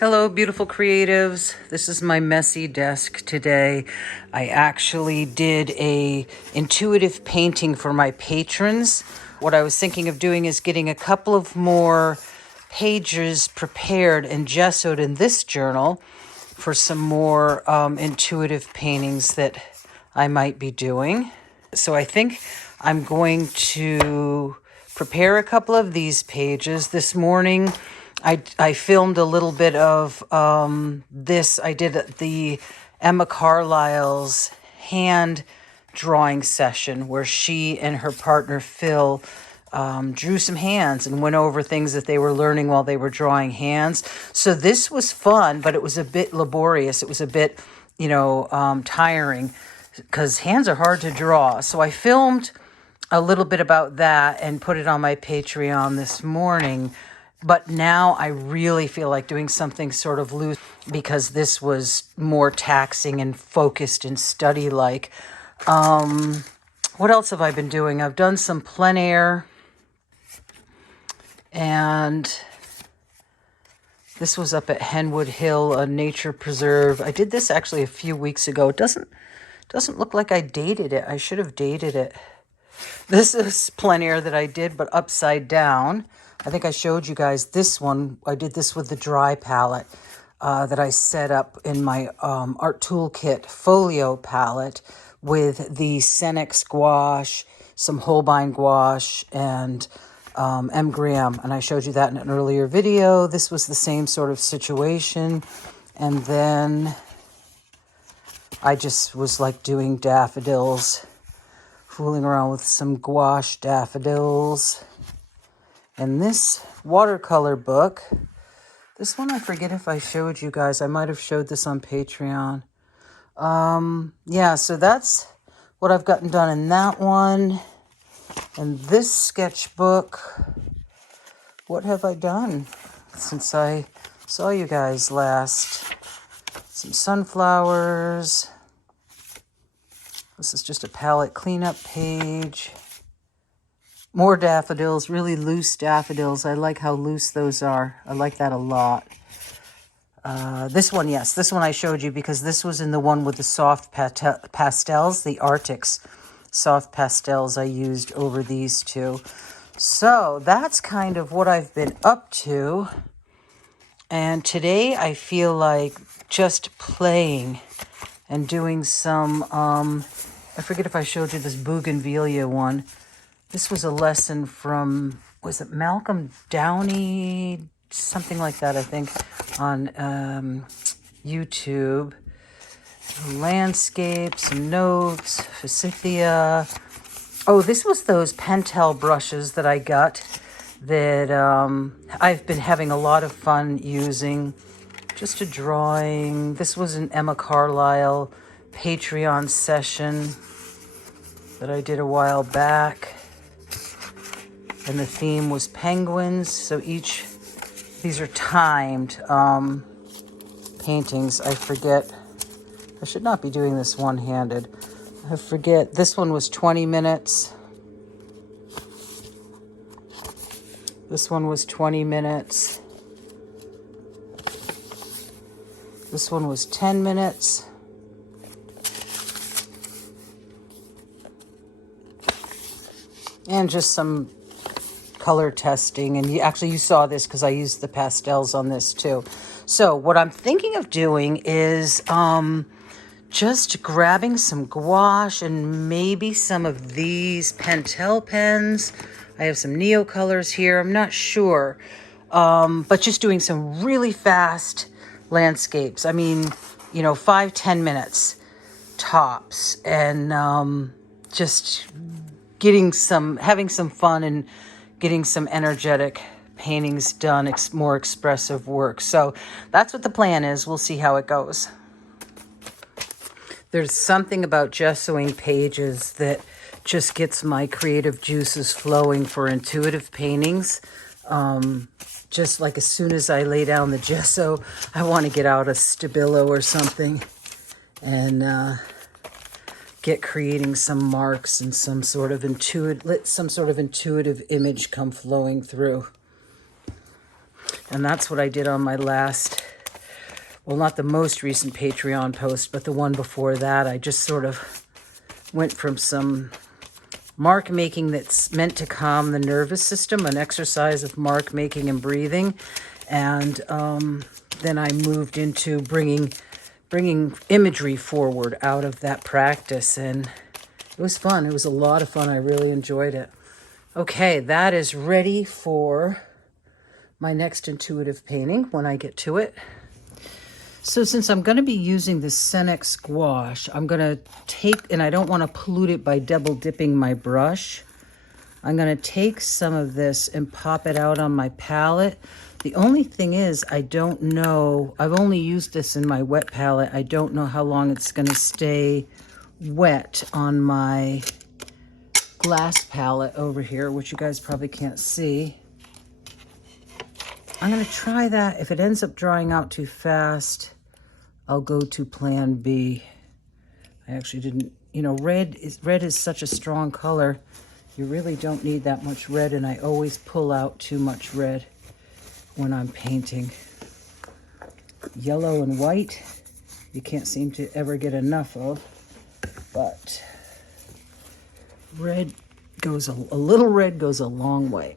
Hello, beautiful creatives. This is my messy desk today. I actually did a intuitive painting for my patrons. What I was thinking of doing is getting a couple of more pages prepared and gessoed in this journal for some more intuitive paintings that I might be doing. So I think I'm going to prepare a couple of these pages. This morning I filmed a little bit of this. I did the Emma Carlisle's hand drawing session where she and her partner Phil drew some hands and went over things that they were learning while they were drawing hands. So this was fun, but it was a bit laborious. It was a bit, tiring because hands are hard to draw. So I filmed a little bit about that and put it on my Patreon this morning. But now I really feel like doing something sort of loose because this was more taxing and focused and study-like. What else have I been doing? I've done some plein air. And this was up at Henwood Hill, a nature preserve. I did this actually a few weeks ago. It doesn't look like I dated it. I should have dated it. This is plein air that I did, but upside down. I think I showed you guys this one. I did this with the dry palette that I set up in my Art Toolkit folio palette with the Senex Gouache, some Holbein gouache, and M. Graham. And I showed you that in an earlier video. This was the same sort of situation. And then I just was like doing daffodils, fooling around with some gouache daffodils. And this watercolor book, this one I forget if I showed you guys. I might have showed this on Patreon. So that's what I've gotten done in that one. And this sketchbook, what have I done since I saw you guys last? Some sunflowers. This is just a palette cleanup page. More daffodils, really loose daffodils. I like how loose those are. I like that a lot. This one I showed you because this was in the one with the soft pastels, the Arctics soft pastels I used over these two. So that's kind of what I've been up to. And today I feel like just playing and doing some, I forget if I showed you this bougainvillea one. This was a lesson from, was it Malcolm Downey? Something like that, I think, on YouTube. Landscapes, some notes, forsythia. Oh, this was those Pentel brushes that I got that I've been having a lot of fun using. Just a drawing. This was an Emma Carlisle Patreon session that I did a while back. And the theme was penguins. So these are timed paintings. I forget. I should not be doing this one-handed. I forget. This one was 20 minutes. This one was 20 minutes. This one was 10 minutes. And just some color testing. And you saw this because I used the pastels on this too. So what I'm thinking of doing is just grabbing some gouache and maybe some of these Pentel pens. I have some Neo colors here. I'm not sure. But just doing some really fast landscapes. I mean, 5-10 minutes tops. And just having some fun and getting some energetic paintings done, more expressive work. So that's what the plan is. We'll see how it goes. There's something about gessoing pages that just gets my creative juices flowing for intuitive paintings. Just like as soon as I lay down the gesso, I want to get out a Stabilo or something and get creating some marks and some sort of intuitive image come flowing through. And that's what I did on my last well, not the most recent Patreon post, but the one before that. I just sort of went from some mark making that's meant to calm the nervous system, an exercise of mark making and breathing. And then I moved into bringing imagery forward out of that practice. And it was fun. It was a lot of fun. I really enjoyed it. Okay, that is ready for my next intuitive painting when I get to it. So since I'm going to be using the Senex Gouache, I'm going to take, and I don't want to pollute it by double dipping my brush, I'm going to take some of this and pop it out on my palette. The only thing is, I don't know, I've only used this in my wet palette. I don't know how long it's going to stay wet on my glass palette over here, which you guys probably can't see. I'm going to try that. If it ends up drying out too fast, I'll go to plan B. I actually didn't, you know, red is such a strong color. You really don't need that much red, and I always pull out too much red when I'm painting. Yellow and white, you can't seem to ever get enough of, but red goes, a little red goes a long way.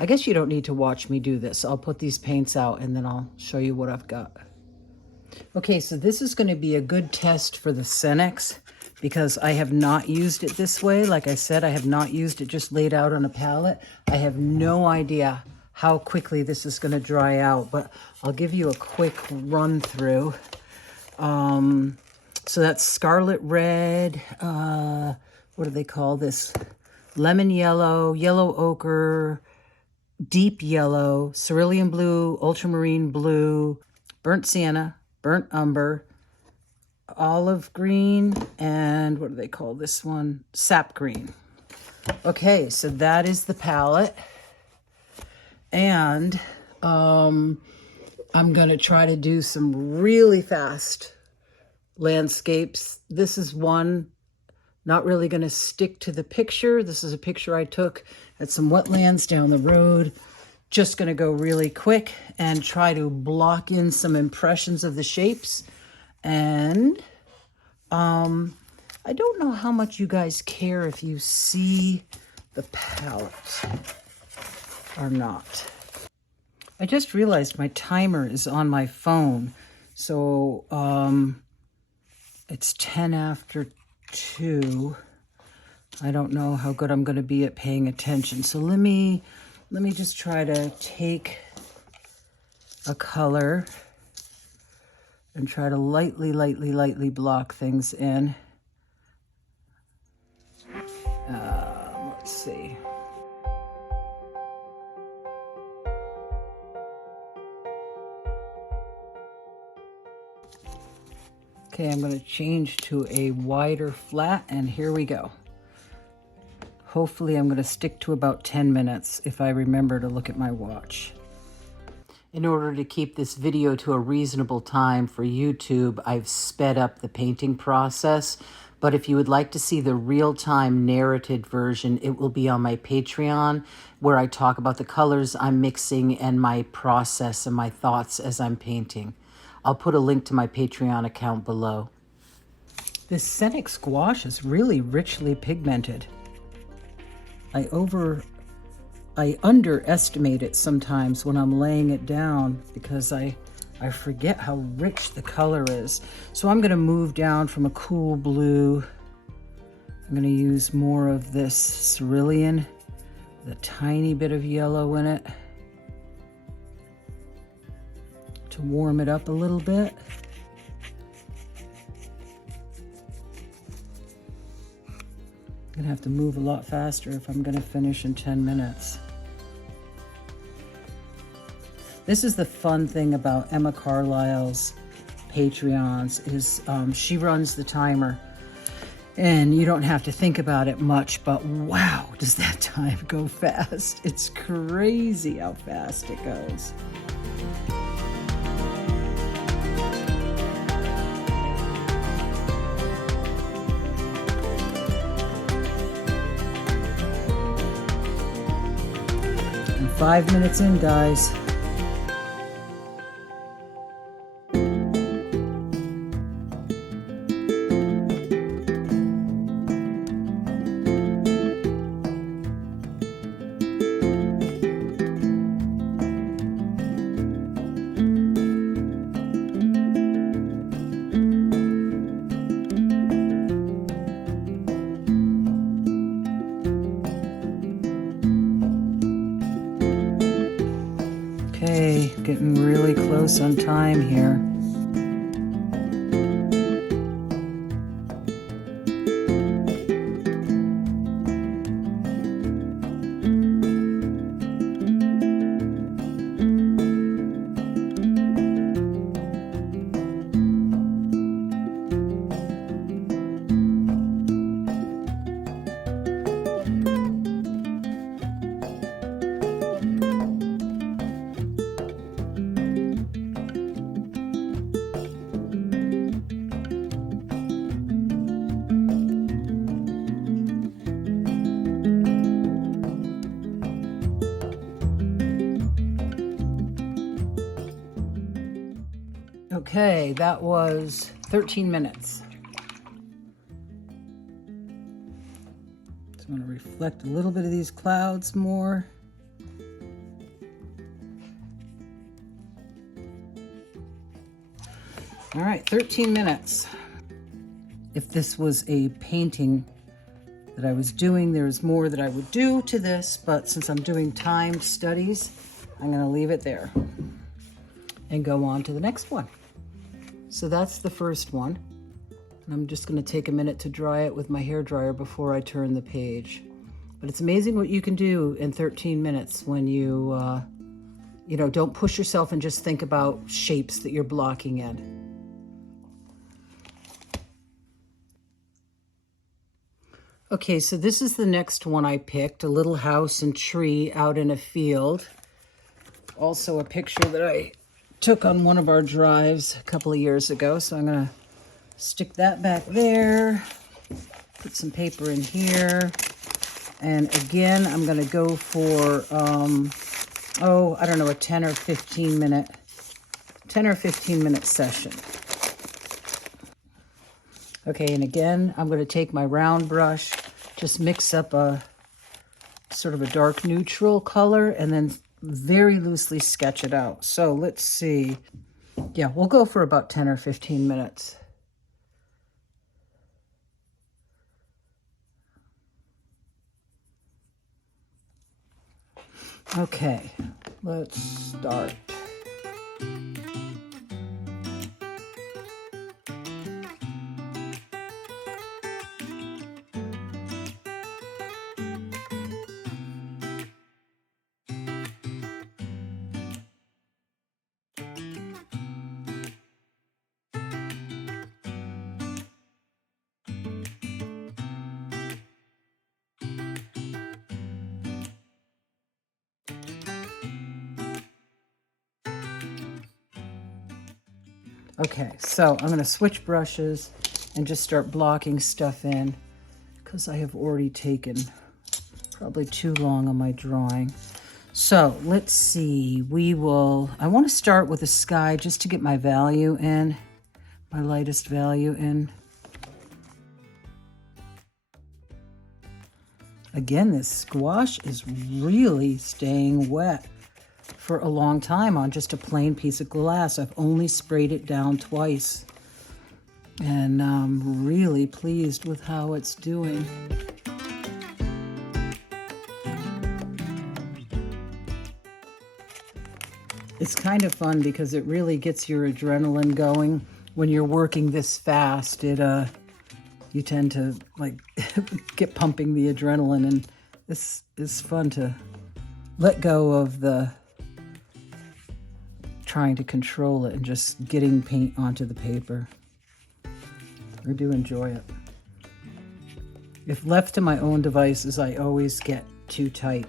I guess you don't need to watch me do this. I'll put these paints out and then I'll show you what I've got. Okay, so this is going to be a good test for the Senex because I have not used it this way. Like I said, I have not used it just laid out on a palette. I have no idea how quickly this is going to dry out, but I'll give you a quick run through. So that's scarlet red, what do they call this? Lemon yellow, yellow ochre, deep yellow, cerulean blue, ultramarine blue, burnt sienna, burnt umber, olive green, and what do they call this one? Sap green. Okay, so that is the palette. And I'm going to try to do some really fast landscapes. This is one not really going to stick to the picture. This is a picture I took at some wetlands down the road. Just going to go really quick and try to block in some impressions of the shapes. And I don't know how much you guys care if you see the palette or not. I just realized my timer is on my phone. So it's 10 after 2. I don't know how good I'm going to be at paying attention. So let me just try to take a color and try to lightly block things in. Let's see. Okay, I'm going to change to a wider flat, and here we go. Hopefully I'm going to stick to about 10 minutes if I remember to look at my watch. In order to keep this video to a reasonable time for YouTube, I've sped up the painting process. But if you would like to see the real-time narrated version, it will be on my Patreon, where I talk about the colors I'm mixing and my process and my thoughts as I'm painting. I'll put a link to my Patreon account below. This Senex Gouache is really richly pigmented. I underestimate it sometimes when I'm laying it down because I forget how rich the color is. So I'm going to move down from a cool blue. I'm going to use more of this cerulean, with a tiny bit of yellow in it, to warm it up a little bit. I'm gonna have to move a lot faster if I'm gonna finish in 10 minutes. This is the fun thing about Emma Carlisle's Patreons is she runs the timer and you don't have to think about it much, but wow, does that time go fast. It's crazy how fast it goes. And 5 minutes in, guys. getting really close on time here. Okay, that was 13 minutes. So I'm going to reflect a little bit of these clouds more. All right, 13 minutes. If this was a painting that I was doing, there's more that I would do to this, but since I'm doing timed studies, I'm going to leave it there and go on to the next one. So that's the first one. And I'm just going to take a minute to dry it with my hairdryer before I turn the page. But it's amazing what you can do in 13 minutes when you don't push yourself and just think about shapes that you're blocking in. Okay, so this is the next one I picked, a little house and tree out in a field. Also a picture that I took on one of our drives a couple of years ago. So I'm gonna stick that back there, put some paper in here. And again, I'm gonna go for, I don't know, a 10 or 15 minute session. Okay, and again, I'm gonna take my round brush, just mix up a sort of a dark neutral color and then very loosely sketch it out. So let's see. Yeah, we'll go for about 10 or 15 minutes. Okay, let's start. Okay, so I'm going to switch brushes and just start blocking stuff in because I have already taken probably too long on my drawing. So let's see, I want to start with the sky just to get my value in, my lightest value in. Again, this gouache is really staying wet for a long time on just a plain piece of glass. I've only sprayed it down twice, and I'm really pleased with how it's doing. It's kind of fun because it really gets your adrenaline going when you're working this fast. You tend to like get pumping the adrenaline, and this is fun to let go of the trying to control it and just getting paint onto the paper. I do enjoy it. If left to my own devices, I always get too tight.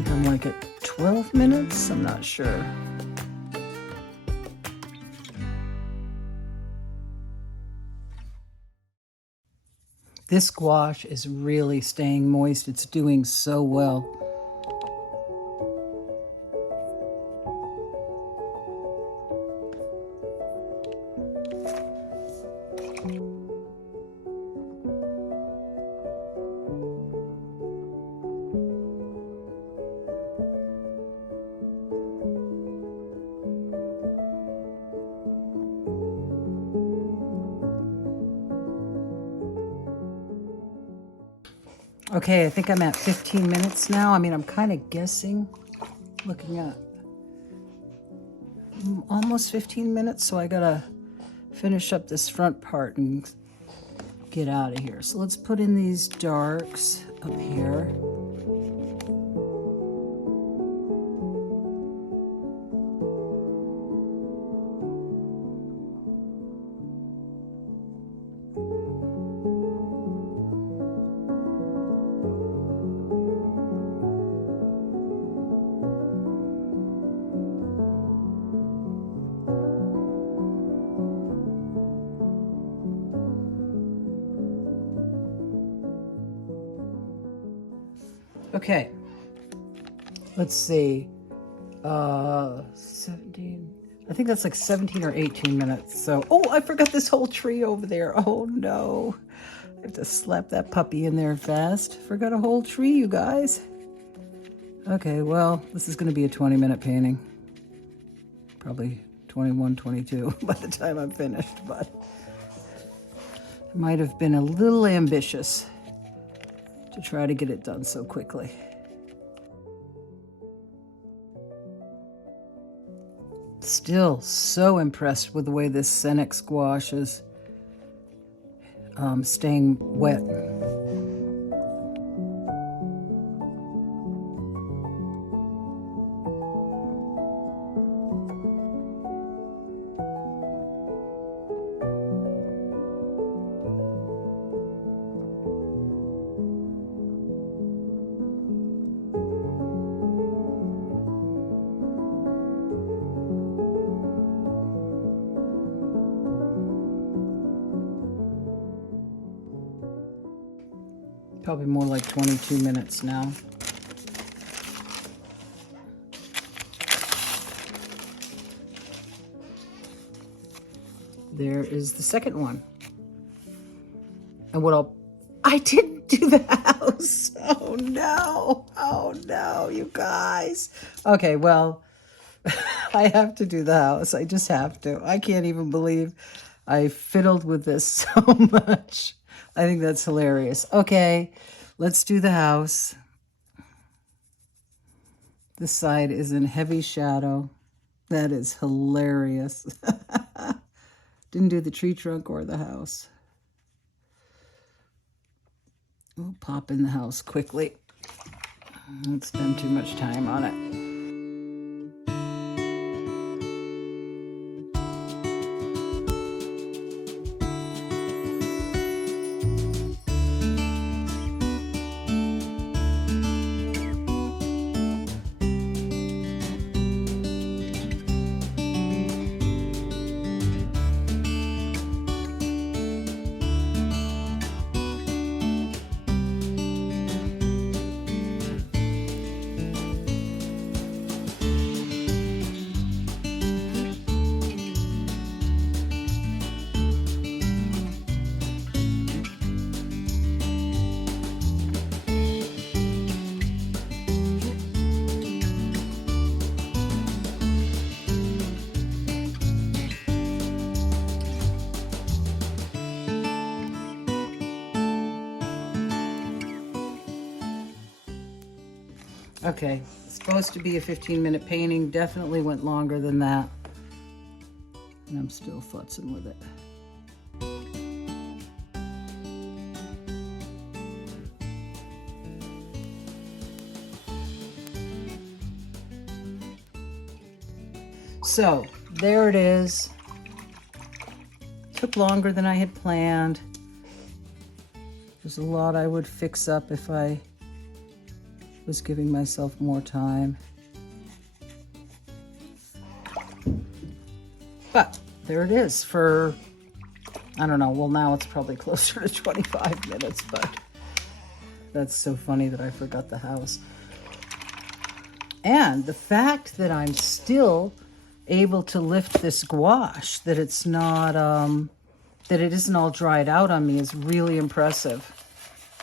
think I'm like at 12 minutes. I'm not sure. This gouache is really staying moist. It's doing so well. Okay, I think I'm at 15 minutes now. I mean, I'm kind of guessing, looking at almost 15 minutes, so I gotta finish up this front part and get out of here. So let's put in these darks up here. Okay, let's see, 17, I think that's like 17 or 18 minutes. So, oh, I forgot this whole tree over there. Oh no, I have to slap that puppy in there fast. Forgot a whole tree, you guys. Okay, well, this is gonna be a 20-minute painting. Probably 21, 22 by the time I'm finished, but it might have been a little ambitious to try to get it done so quickly. Still so impressed with the way this Senex Gouache is staying wet. Probably more like 22 minutes now. There is the second one. And I didn't do the house. Oh no, you guys. Okay, well, I have to do the house. I just have to. I can't even believe I fiddled with this so much. I think that's hilarious. Okay, let's do the house. This side is in heavy shadow. That is hilarious. Didn't do the tree trunk or the house. We'll pop in the house quickly. Don't spend too much time on it. Okay, it's supposed to be a 15-minute painting. Definitely went longer than that. And I'm still futzing with it. So, there it is. Took longer than I had planned. There's a lot I would fix up if I Was giving myself more time. But there it is for, I don't know, well now it's probably closer to 25 minutes, but that's so funny that I forgot the house. And the fact that I'm still able to lift this gouache, that it's not, that it isn't all dried out on me is really impressive.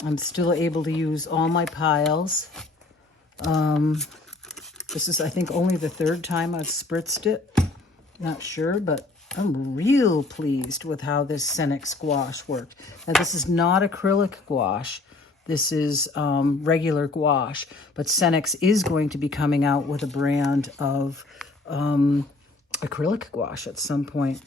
I'm still able to use all my piles. This is, I think, only the third time I've spritzed it. Not sure, but I'm real pleased with how this Senex gouache worked. Now, this is not acrylic gouache. This is regular gouache, but Senex is going to be coming out with a brand of acrylic gouache at some point.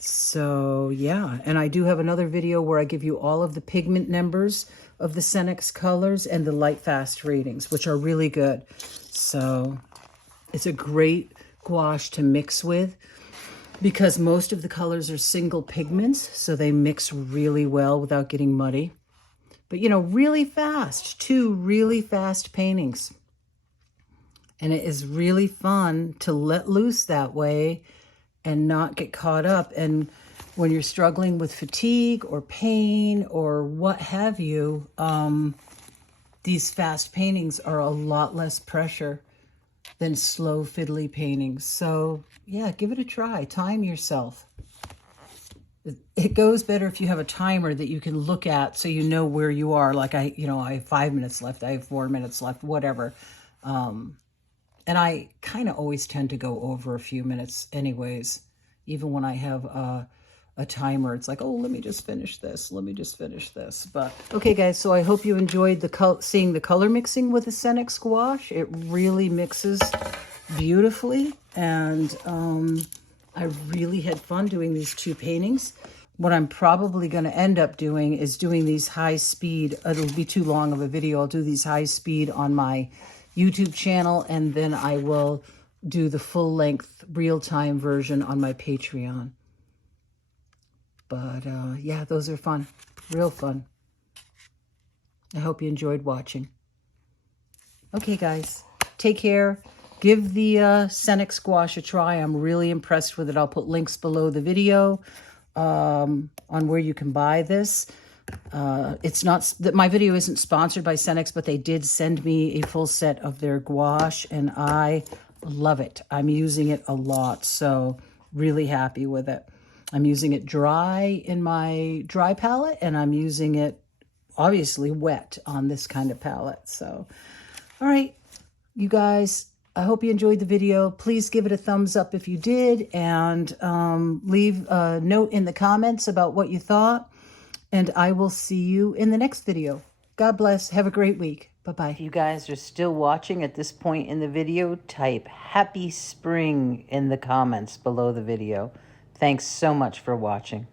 So, yeah, and I do have another video where I give you all of the pigment numbers of the Senex colors and the light fast ratings, which are really good. So, it's a great gouache to mix with because most of the colors are single pigments, so they mix really well without getting muddy. But, you know, really fast, 2 really fast paintings. And it is really fun to let loose that way and not get caught up. And when you're struggling with fatigue or pain or what have you, these fast paintings are a lot less pressure than slow fiddly paintings. So yeah, give it a try. Time yourself. It goes better if you have a timer that you can look at so you know where you are. Like I have 5 minutes left, I have 4 minutes left, whatever. And I kind of always tend to go over a few minutes anyways. Even when I have a timer, it's like, oh, let me just finish this. Let me just finish this. But okay, guys, so I hope you enjoyed seeing the color mixing with the Senex gouache. It really mixes beautifully. And I really had fun doing these 2 paintings. What I'm probably going to end up doing is doing these high speed. It'll be too long of a video. I'll do these high speed on my YouTube channel, and then I will do the full length real-time version on my Patreon. But yeah, those are fun, real fun. I hope you enjoyed watching. Okay, guys, take care. Give the Senex gouache a try. I'm really impressed with it. I'll put links below the video on where you can buy this. It's not that my video isn't sponsored by Senex, but they did send me a full set of their gouache, and I love it. I'm using it a lot, so really happy with it. I'm using it dry in my dry palette, and I'm using it obviously wet on this kind of palette. So, all right, you guys, I hope you enjoyed the video. Please give it a thumbs up if you did, and leave a note in the comments about what you thought. And I will see you in the next video. God bless. Have a great week. Bye-bye. If you guys are still watching at this point in the video, type Happy Spring in the comments below the video. Thanks so much for watching.